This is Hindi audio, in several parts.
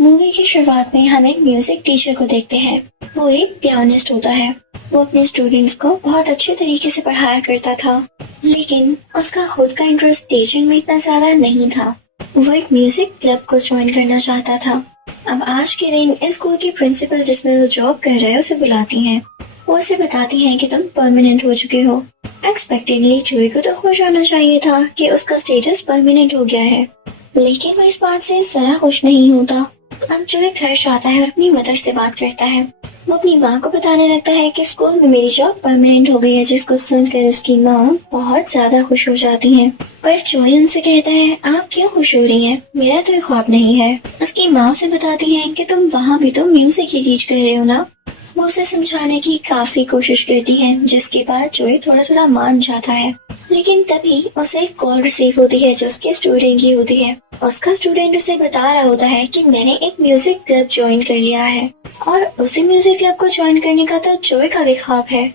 मूवी की शुरुआत में हम एक म्यूजिक टीचर को देखते हैं। वो एक पियानिस्ट होता है। वो अपने स्टूडेंट्स को बहुत अच्छे तरीके से पढ़ाया करता था, लेकिन उसका खुद का इंटरेस्ट टीचिंग में इतना ज्यादा नहीं था। वो एक म्यूजिक क्लब को ज्वाइन करना चाहता था। अब आज के दिन इस स्कूल की प्रिंसिपल जिसमें वो जॉब कर रहे हैं उसे बुलाती हैं। वो उसे बताती हैं कि तुम परमानेंट हो चुके हो। एक्सपेक्टेडली जोई को तो खुश होना चाहिए था कि उसका स्टेटस परमानेंट हो गया है, लेकिन वो इस बात से जरा खुश नहीं होता। अब जोई घर जाता है और अपनी मदर से बात करता है। वो अपनी माँ को बताने लगता है कि स्कूल में मेरी जॉब परमानेंट हो गई है, जिसको सुनकर उसकी माँ बहुत ज्यादा खुश हो जाती हैं। पर जोई उनसे कहता है, आप क्यों खुश हो रही हैं? मेरा तो ये ख्वाब नहीं है। उसकी माँ उसे बताती है कि तुम वहाँ भी तो म्यूजिक ही टीच कर रहे हो ना। वो उसे समझाने की काफी कोशिश करती है, जिसके बाद जोई थोड़ा थोड़ा मान जाता है। लेकिन तभी उसे एक कॉल रिसीव होती है जो उसके स्टूडेंट की होती है। उसका स्टूडेंट उसे बता रहा होता है कि मैंने एक म्यूजिक क्लब ज्वाइन कर लिया है, और उसे म्यूजिक क्लब को ज्वाइन करने का तो जोई का भी ख्वाब है।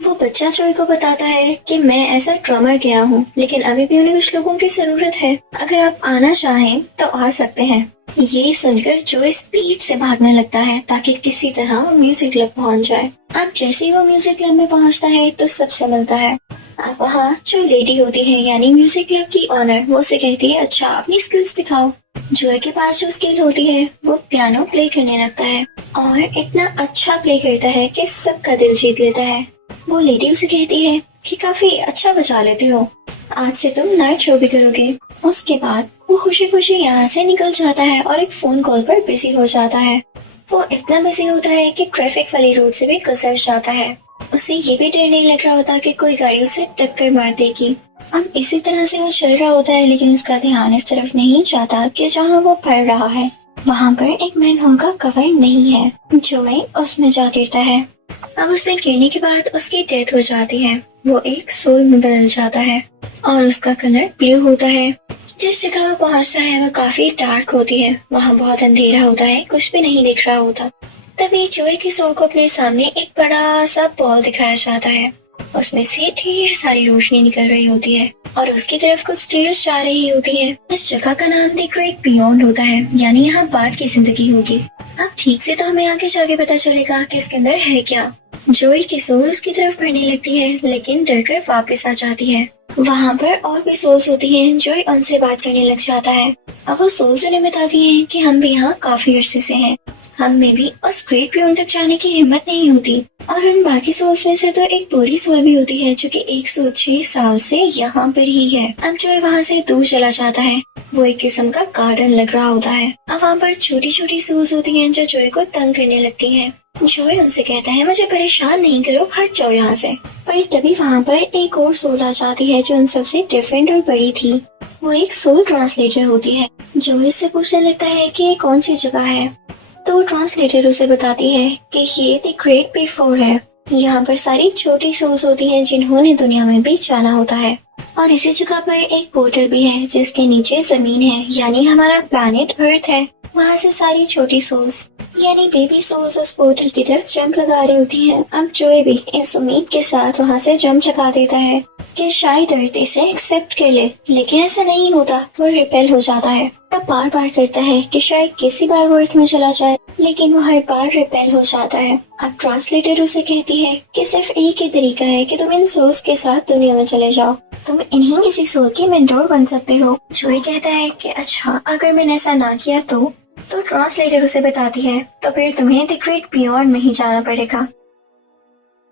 वो बच्चा जोई को बताता है कि मैं ऐसा ड्रमर गया हूँ, लेकिन अभी भी उन्हें कुछ लोगों की जरूरत है। अगर आप आना चाहें तो आ सकते हैं। ये सुनकर जोई स्पीड से भागने लगता है ताकि किसी तरह वो म्यूजिक क्लब पहुंच जाए। अब जैसे ही वो म्यूजिक क्लब में पहुंचता है तो सबसे मिलता है। अब वहाँ जो लेडी होती है यानी म्यूजिक क्लब की ऑनर, वो उसे कहती है, अच्छा अपनी स्किल्स दिखाओ। जोई के पास जो स्किल होती है वो पियानो प्ले करने लगता है और इतना अच्छा प्ले करता है कि सबका दिल जीत लेता है। वो लेडी उसे कहती है कि काफी अच्छा बजा लेते हो, आज से तुम नाइट शो भी करोगे। उसके बाद वो खुशी खुशी यहाँ से निकल जाता है और एक फोन कॉल पर बिजी हो जाता है। वो इतना बिजी होता है कि ट्रैफिक वाली रोड से भी गुजर जाता है। उसे ये भी डर नहीं लग रहा होता कि कोई गाड़ी उसे टक्कर मार देगी। अब इसी तरह से वो चल रहा होता है, लेकिन उसका ध्यान इस तरफ नहीं जाता कि जहाँ वो पढ़ रहा है वहाँ पर एक मैनहोल का कवर नहीं है। जोई उसमें जा गिरता है। अब उसमें गिरने के बाद उसकी डेथ हो जाती है। वो एक सोल में बदल जाता है और उसका कलर ब्लू होता है। जिस जगह वो पहुंचता है वो काफी डार्क होती है। वहाँ बहुत अंधेरा होता है, कुछ भी नहीं दिख रहा होता। तभी जोई की सोल को अपने सामने एक बड़ा सा बॉल दिखाया जाता है। उसमें से ढेर सारी रोशनी निकल रही होती है और उसकी तरफ कुछ स्टेयर्स जा रही होती है। इस जगह का नाम द ग्रेट बियॉन्ड होता है, यानी यहाँ बाद की जिंदगी होगी। अब ठीक से तो हमें आगे जाके पता चलेगा कि इसके अंदर है क्या। जोई की सोल उसकी तरफ बढ़ने लगती है, लेकिन डरकर वापस आ जाती है। वहाँ पर और भी सोल्स होती हैं। जोई उनसे बात करने लग जाता है। अब वो सोल्स उन्हें बताती हैं कि हम भी यहाँ काफी अरसे से हैं, हम में भी उस ग्रेट बियॉन्ड तक जाने की हिम्मत नहीं होती। और उन बाकी सोल्स में से तो एक बूढ़ी सोल भी होती है जो कि 106 साल से यहाँ पर ही है। अब जोई वहाँ से दूर चला जाता है। वो एक किस्म का गार्डन लग रहा होता है। अब वहाँ पर छोटी छोटी सोल्स होती हैं जो जोई को तंग करने लगती हैं। जोई उनसे कहता है, मुझे परेशान नहीं करो, हट जाओ यहाँ से। पर तभी वहाँ पर एक और सोल आ जाती है जो उन सबसे डिफरेंट और बड़ी थी। वो एक सोल ट्रांसलेटर होती है। जोई उससे पूछने लगता है कि ये कौन सी जगह है। तो ट्रांसलेटर उसे बताती है कि ये द ग्रेट बिफोर है। यहाँ पर सारी छोटी सोल्स होती हैं जिन्होंने दुनिया में भी जाना होता है। और इसी जगह पर एक पोर्टल भी है जिसके नीचे जमीन है, यानी हमारा प्लैनेट अर्थ है। वहाँ से सारी छोटी सोल्स यानी बेबी सोल्स उस पोर्टल की तरफ जंप लगा रही होती हैं। अब जोई भी इस उम्मीद के साथ वहाँ से जंप लगा देता है कि शायद अर्थ इसे एक्सेप्ट कर ले, लेकिन ऐसा नहीं होता। वो रिपेल हो जाता है। अब बार बार करता है कि शायद किसी बार वो अर्थ में चला जाए, लेकिन वो हर बार रिपेल हो जाता है। अब ट्रांसलेटर उसे कहती है कि सिर्फ एक ही तरीका है कि तुम इन सोल्स के साथ दुनिया में चले जाओ, तुम इन्हीं किसी सोल के मेंटोर बन सकते हो। जोई कहता है कि अच्छा, अगर मैंने ऐसा ना किया तो ट्रांसलेटर उसे बताती है, तो फिर तुम्हें द ग्रेट बियॉन्ड में ही जाना पड़ेगा।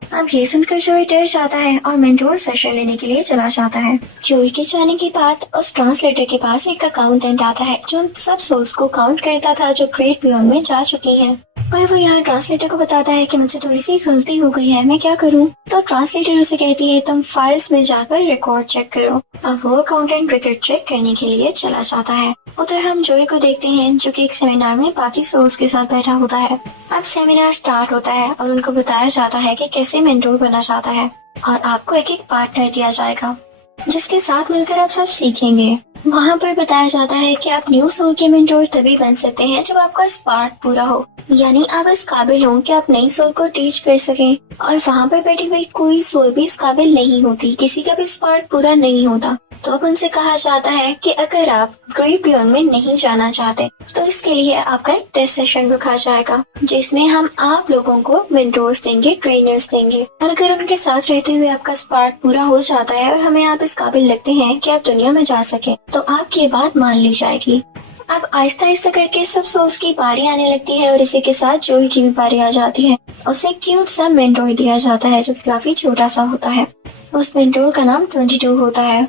अब ये सुनकर जोई डर जाता है और मेंटोर सेशन लेने के लिए चला जाता है। जोई के जाने के बाद उस ट्रांसलेटर के पास एक अकाउंटेंट आता है जो उन सब सोल्स को काउंट करता था जो ग्रेट बियॉन्ड में जा चुकी हैं। पर वो यहाँ ट्रांसलेटर को बताता है कि मुझसे थोड़ी सी गलती हो गई है, मैं क्या करूँ। तो ट्रांसलेटर उसे कहती है, तुम फाइल्स में जाकर रिकॉर्ड चेक करो। अब वो अकाउंटेंट रिकॉर्ड चेक करने के लिए चला जाता है। उधर हम जोई को देखते हैं जो कि एक सेमिनार में बाकी सोल्स के साथ बैठा होता है। अब सेमिनार स्टार्ट होता है और उनको बताया जाता है कि कैसे मेंटोर बनना चाहता है, और आपको एक एक पार्टनर दिया जाएगा जिसके साथ मिलकर आप सब सीखेंगे। वहाँ पर बताया जाता है कि आप न्यू सोल के मेंटोर तभी बन सकते हैं जब आपका स्पार्क पूरा हो, यानी आप इस काबिल हो कि आप नई सोल को टीच कर सकें। और वहाँ पर बैठी हुई कोई सोल भी इस काबिल नहीं होती, किसी का भी स्पार्क पूरा नहीं होता। तो अब उनसे कहा जाता है कि अगर आप ग्रेट बियॉन्ड में नहीं जाना चाहते तो इसके लिए आपका एक टेस्ट सेशन रखा जाएगा, जिसमें हम आप लोगों को मेंटोर्स देंगे, ट्रेनर्स देंगे। और अगर उनके साथ रहते हुए आपका स्पार्क पूरा हो जाता है और हमें आप इस काबिल लगते हैं कि आप दुनिया में जा सके, तो आपकी ये बात मान ली जाएगी। अब आहिस्ता आहिस्ता करके सब सोल्स की बारी आने लगती है और इसी के साथ जोई की भी बारी आ जाती है। उसे क्यूट सा मेंटोर दिया जाता है जो काफी छोटा सा होता है। उस मेंटोर का नाम 22 होता है।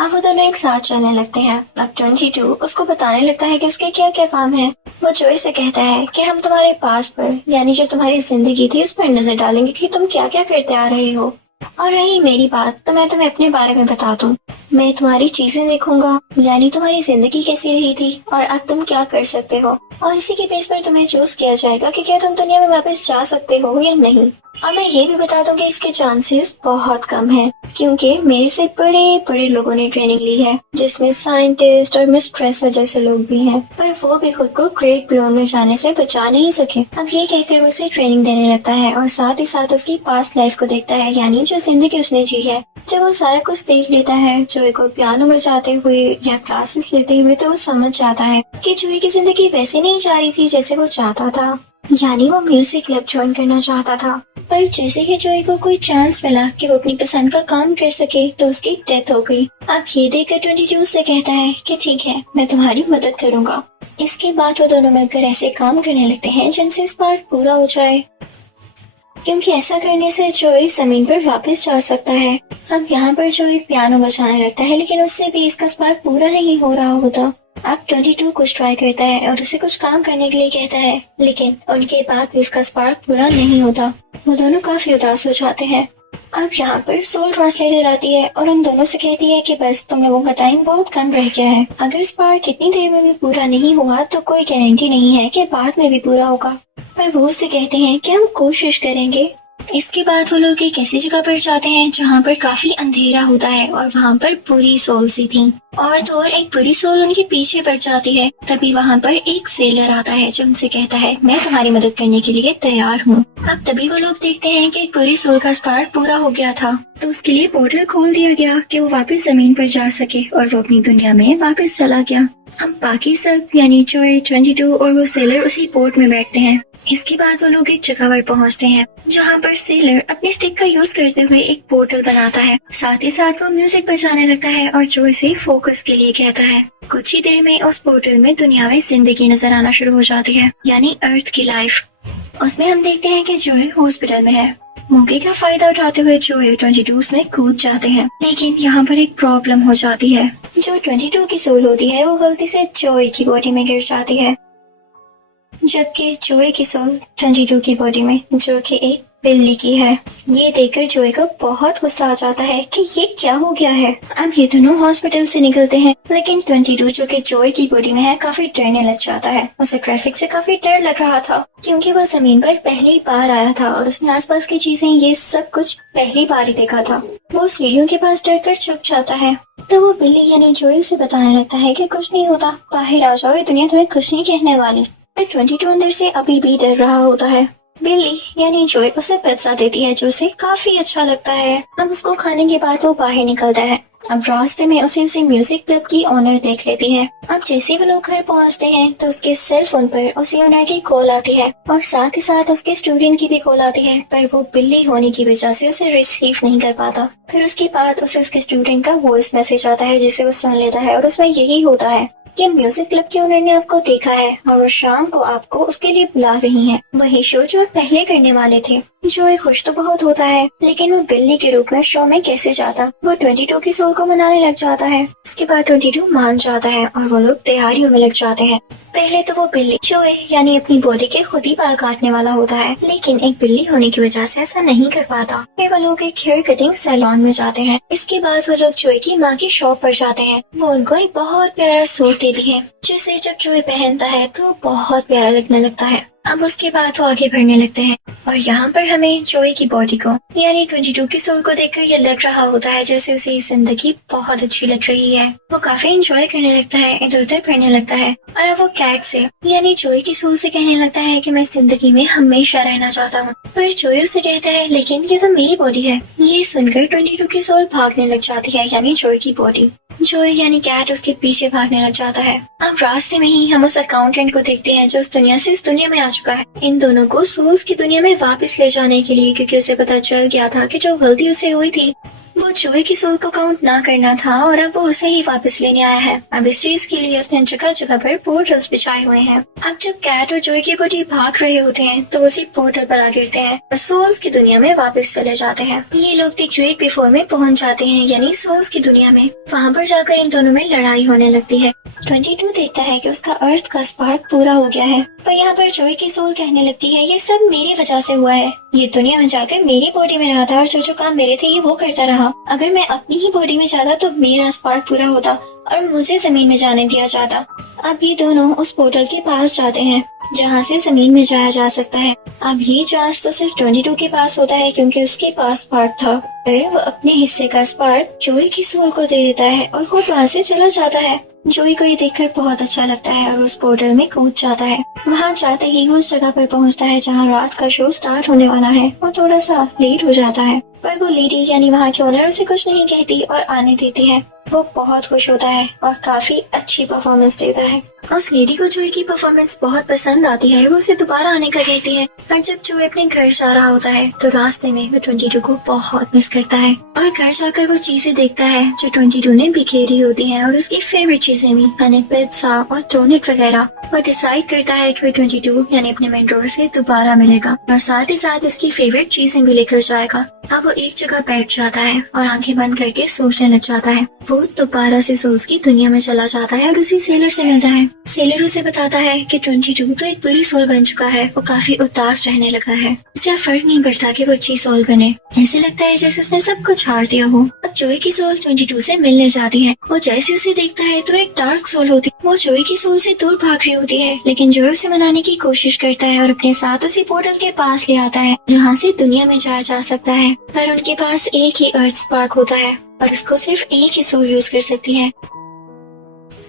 अब वो दोनों एक साथ चलने लगते हैं। अब 22 उसको बताने लगता है कि उसके क्या क्या काम है। वो जोई से कहता है कि हम तुम्हारे पास पर, यानी जो तुम्हारी जिंदगी थी, उस पर नजर डालेंगे कि तुम क्या क्या करते आ रहे हो। और रही मेरी बात, तो मैं तुम्हें अपने बारे में बता दूं। मैं तुम्हारी चीजें देखूंगा, यानी तुम्हारी जिंदगी कैसी रही थी और अब तुम क्या कर सकते हो, और इसी के बेस पर तुम्हें चूज किया जाएगा कि क्या तुम दुनिया में वापस जा सकते हो या नहीं। और मैं ये भी बता दूं कि इसके चांसेस बहुत कम हैं, क्योंकि मेरे से बड़े बड़े लोगों ने ट्रेनिंग ली है, जिसमें साइंटिस्ट और मिस ट्रेसर जैसे लोग भी हैं, पर वो भी खुद को ग्रेट बियॉन्ड में जाने से बचा नहीं सके। अब ये कहकर वो उसे ट्रेनिंग देने लगता है और साथ ही साथ उसकी पास्ट लाइफ को देखता है, यानी जो जिंदगी उसने जी है। जब वो सारा कुछ देख लेता है जोई को पियानो बजाते हुए या क्लासेस लेते हुए, तो वो समझ जाता है कि जोई की जिंदगी वैसे नहीं जा रही थी जैसे वो चाहता था, यानी वो म्यूजिक क्लब ज्वाइन करना चाहता था। पर जैसे ही जोई को कोई चांस मिला कि वो अपनी पसंद का काम कर सके, तो उसकी डेथ हो गई। अब ये देखकर 22 से कहता है कि ठीक है, मैं तुम्हारी मदद करूंगा। इसके बाद वो दोनों मिलकर ऐसे काम करने लगते हैं जिनसे इस पार्ट पूरा हो जाए, क्योंकि ऐसा करने से जोई जमीन पर वापस जा सकता है। अब यहाँ पर जोई पियानो बजाने लगता है, लेकिन उससे भी इसका स्पार्क पूरा नहीं हो रहा होता। अब 22 कुछ ट्राई करता है और उसे कुछ काम करने के लिए कहता है, लेकिन उनके बाद भी उसका स्पार्क पूरा नहीं होता। वो दोनों काफी उदास हो जाते हैं। अब यहाँ पर सोल ट्रांसलेटर आती है और उन दोनों से कहती है कि बस तुम लोगों का टाइम बहुत कम रह गया है। अगर स्पार्क कितनी देर में भी पूरा नहीं हुआ तो कोई गारंटी नहीं है कि बाद में भी पूरा होगा, पर वो उससे कहते हैं कि हम कोशिश करेंगे। इसके बाद वो लोग एक ऐसी जगह पर जाते हैं जहाँ पर काफी अंधेरा होता है और वहाँ पर बुरी सोल सी थी, और तो और एक बुरी सोल उनके पीछे पड़ जाती है। तभी वहाँ पर एक सेलर आता है जो उनसे कहता है, मैं तुम्हारी मदद करने के लिए तैयार हूँ। अब तभी वो लोग देखते हैं कि एक बुरी सोल का स्पार्क पूरा हो गया था, तो उसके लिए पोर्टल खोल दिया गया कि वो वापस जमीन पर जा सके, और वो अपनी दुनिया में वापस चला गया। अब बाकी सब यानी जोई, 22 और वो सेलर उसी पोर्ट में बैठते हैं। इसके बाद वो लोग एक जगह पर पहुंचते हैं जहां पर सेलर अपनी स्टिक का यूज करते हुए एक पोर्टल बनाता है। साथ ही साथ वो म्यूजिक बजाने लगता है और जोई से फोकस के लिए कहता है। कुछ ही देर में उस पोर्टल में दुनिया में जिंदगी नजर आना शुरू हो जाती है, यानी अर्थ की लाइफ। उसमें हम देखते हैं कि जोई हॉस्पिटल में है। मौके का फायदा उठाते हुए जोई 22 में कूद जाते हैं, लेकिन यहाँ पर एक प्रॉब्लम हो जाती है। जो 22 की सोल होती है वो गलती से जोई की बॉडी में गिर जाती है, जबकि जोई की सोल 22 की बॉडी में, जो कि एक बिल्ली की है। ये देखकर जोई को बहुत गुस्सा आ जाता है कि ये क्या हो गया है। अब ये दोनों हॉस्पिटल से निकलते हैं, लेकिन 22 जो कि जोई की बॉडी में है काफी डरने लग जाता है। उसे ट्रैफिक से काफी डर लग रहा था, क्योंकि वो जमीन पर पहली बार आया था और उसने आसपास की चीजें ये सब कुछ पहली बार ही देखा था। वो सीढ़ियों के पास डर कर छुप जाता है, तो वो बिल्ली यानी जोई उसे बताने लगता है कि कुछ नहीं होता, बाहर आ जाओ, ये दुनिया तुम्हें कुछ नहीं कहने वाली। 22 अंदर से अभी भी डर रहा होता है। बिल्ली यानी जोई उसे पिज्जा देती है, जो उसे काफी अच्छा लगता है। अब उसको खाने के बाद वो बाहर निकलता है। अब रास्ते में उसे म्यूजिक क्लब की ओनर देख लेती है। अब जैसे वो लोग घर पहुंचते हैं तो उसके सेल फोन पर उसी ओनर की कॉल आती है, और साथ ही साथ उसके स्टूडेंट की भी कॉल आती है, पर वो बिल्ली होने की वजह से उसे रिसीव नहीं कर पाता। फिर उसके बाद उसे उसके स्टूडेंट का वॉइस मैसेज आता है, जिसे वो सुन लेता है, और उसमें यही होता है कि म्यूजिक क्लब के ओनर ने आपको देखा है और वो शाम को आपको उसके लिए बुला रही हैं, वही शो जो आप पहले करने वाले थे। जोई खुश तो बहुत होता है, लेकिन वो बिल्ली के रूप में शो में कैसे जाता। वो 22 की सोल को मनाने लग जाता है। इसके बाद 22 मान जाता है और वो लोग तैयारियों में लग जाते हैं। पहले तो वो बिल्ली जोई यानी अपनी बॉडी के खुद ही बाल काटने वाला होता है, लेकिन एक बिल्ली होने की वजह से ऐसा नहीं कर पाता। फिर वो लोग एक हेयर कटिंग सैलून में जाते हैं। इसके बाद वो लोग जोई की माँ की शॉप पर जाते हैं। वो उनको एक बहुत प्यारा सूट देती है, जिसे जब जोई पहनता है तो बहुत प्यारा लगने लगता है। अब उसके बाद वो आगे बढ़ने लगते हैं और यहाँ पर हमें जोई की बॉडी को यानी 22 की सोल को देखकर ये लग रहा होता है जैसे उसे जिंदगी बहुत अच्छी लग रही है। वो काफी एंजॉय करने लगता है, इधर उधर फिरने लगता है और अब वो कैट से यानी जोई की सोल से कहने लगता है कि मैं जिंदगी में हमेशा रहना चाहता हूँ। पर जोई उसे कहता है लेकिन ये तो मेरी बॉडी है। ये सुनकर 22 की सोल भागने लग जाती है यानी जोई की बॉडी। जोई यानी कैट उसके पीछे भागने लग जाता है। अब रास्ते में ही हम उस अकाउंटेंट को देखते हैं जो उस दुनिया से इस दुनिया में आ चुका है, इन दोनों को सोल्स की दुनिया में वापस ले जाने के लिए, क्योंकि उसे पता चल गया था कि जो गलती उसे हुई थी वो जोई की सोल को काउंट ना करना था और अब वो उसे ही वापस लेने आया है। अब इस चीज के लिए उसने जगह जगह पर पोर्टल्स बिछाए हुए हैं। अब जब कैट और जोई की बॉडी भाग रहे होते हैं तो उसी पोर्टल पर आ गिरते हैं और सोल्स की दुनिया में वापस चले जाते हैं। ये लोग द ग्रेट बिफोर में पहुंच जाते हैं यानी सोल्स की दुनिया में। वहाँ पर जाकर इन दोनों में लड़ाई होने लगती है। 22 देखता है कि उसका अर्थ का स्पार्क पूरा हो गया है, पर यहाँ पर जोई की सोल कहने लगती है ये सब मेरी वजह से हुआ है। ये दुनिया में जाकर मेरी बॉडी में रहा था और जो जो काम मेरे थे ये वो करता रहा। अगर मैं अपनी ही बॉडी में जाता तो मेरा स्पार्क पूरा होता और मुझे जमीन में जाने दिया जाता। अब ये दोनों उस पोर्टल के पास जाते हैं जहाँ से जमीन में जाया जा सकता है। अब ये चांस तो सिर्फ 22 के पास होता है क्योंकि उसके पास स्पार्क था। फिर वो अपने हिस्से का स्पार्क जोई की सोल को दे देता है और खुद वहाँ से चला जाता है। जोई को ये देखकर बहुत अच्छा लगता है और उस पोर्टल में कूद जाता है। वहाँ जाते ही वो उस जगह पर पहुँचता है जहाँ रात का शो स्टार्ट होने वाला है। वो थोड़ा सा लेट हो जाता है पर वो लेडी यानी वहाँ की ओनर उसे कुछ नहीं कहती और आने देती है। वो बहुत खुश होता है और काफी अच्छी परफॉर्मेंस देता है। उस लेडी को जोई की परफॉर्मेंस बहुत पसंद आती है। वो उसे दोबारा आने का कहती है। पर जब जोई अपने घर जा रहा होता है तो रास्ते में वो 22 को बहुत मिस करता है और घर जाकर वो चीजें देखता है जो 22 ने बिखेरी होती हैं और उसकी फेवरेट चीजें भी यानी पिज्जा और डोनट वगैरह। वो डिसाइड करता है कि वो 22 यानी अपने मेंटोर से दोबारा मिलेगा और साथ ही साथ उसकी फेवरेट चीजें भी लेकर जाएगा। अब वो एक जगह बैठ जाता है और आंखें बंद करके सोचने लग जाता है। वो दोबारा से सोल्स की दुनिया में चला जाता है और उसी सेलर से मिलता है। सेलर उसे बताता है कि 22 तो एक बुरी सोल बन चुका है। वो काफी उदास रहने लगा है। उसे अब फर्क नहीं पड़ता कि वो अच्छी सोल बने। ऐसे लगता है जैसे उसने सब कुछ हार दिया हो। अब जोई की सोल 22 से मिलने जाती है। वो जैसे उसे देखता है तो एक डार्क सोल होती है। वो जोई की सोल से दूर भाग रही होती है लेकिन जोई उसे मनाने की कोशिश करता है और अपने साथ उसी पोर्टल के पास ले आता है जहाँ से दुनिया में जाया जा सकता है। पर उनके पास एक ही अर्थ स्पार्क होता है और उसको सिर्फ एक ही सोल यूज कर सकती है।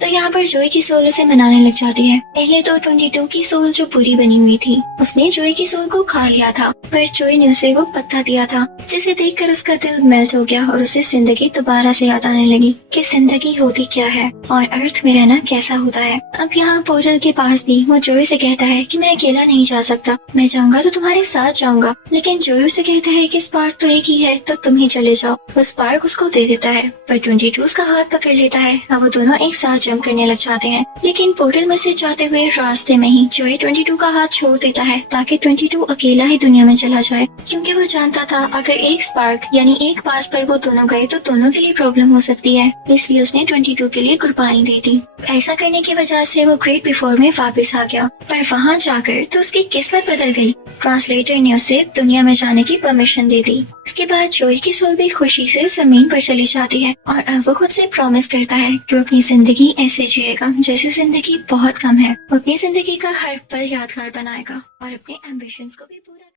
तो यहाँ पर जोई की सोल उसे मनाने लग जाती है। पहले तो 22 की सोल जो पूरी बनी हुई थी उसने जोई की सोल को खा लिया था, पर जोई ने उसे वो पत्ता दिया था जिसे देखकर उसका दिल मेल्ट हो गया और उसे जिंदगी दोबारा से याद आने लगी कि जिंदगी होती क्या है और अर्थ में रहना कैसा होता है। अब यहाँ पोर्टल के पास भी वो जोई से कहता है कि मैं अकेला नहीं जा सकता, मैं जाऊंगा तो तुम्हारे साथ जाऊंगा। लेकिन जोई उसे कहता है कि स्पार्क तो एक ही है तो तुम ही चले जाओ। वो स्पार्क उसको दे देता है पर 22 उसका हाथ पकड़ लेता है। अब वो दोनों एक साथ जंप करने लग जाते हैं। लेकिन पोर्टल में से जाते हुए रास्ते में ही जोई 22 का हाथ छोड़ देता है ताकि 22 अकेला ही दुनिया में चला जाए, क्योंकि वो जानता था अगर एक स्पार्क यानी एक पास पर वो दोनों गए तो दोनों के लिए प्रॉब्लम हो सकती है। इसलिए उसने 22 के लिए कुर्बानी दे दी। ऐसा करने की वजह से वो ग्रेट बिफोर में वापस आ गया, पर वहाँ जाकर तो उसकी किस्मत बदल गई। ट्रांसलेटर ने उसे दुनिया में जाने की परमिशन दे दी। इसके बाद जोई की सोल भी खुशी से जमीन पर चली जाती है और अब वो खुद से प्रॉमिस करता है कि वो अपनी जिंदगी ऐसे जिएगा जैसे जिंदगी बहुत कम है। वो अपनी जिंदगी का हर पल यादगार बनाएगा और अपने एम्बिशंस को भी पूरा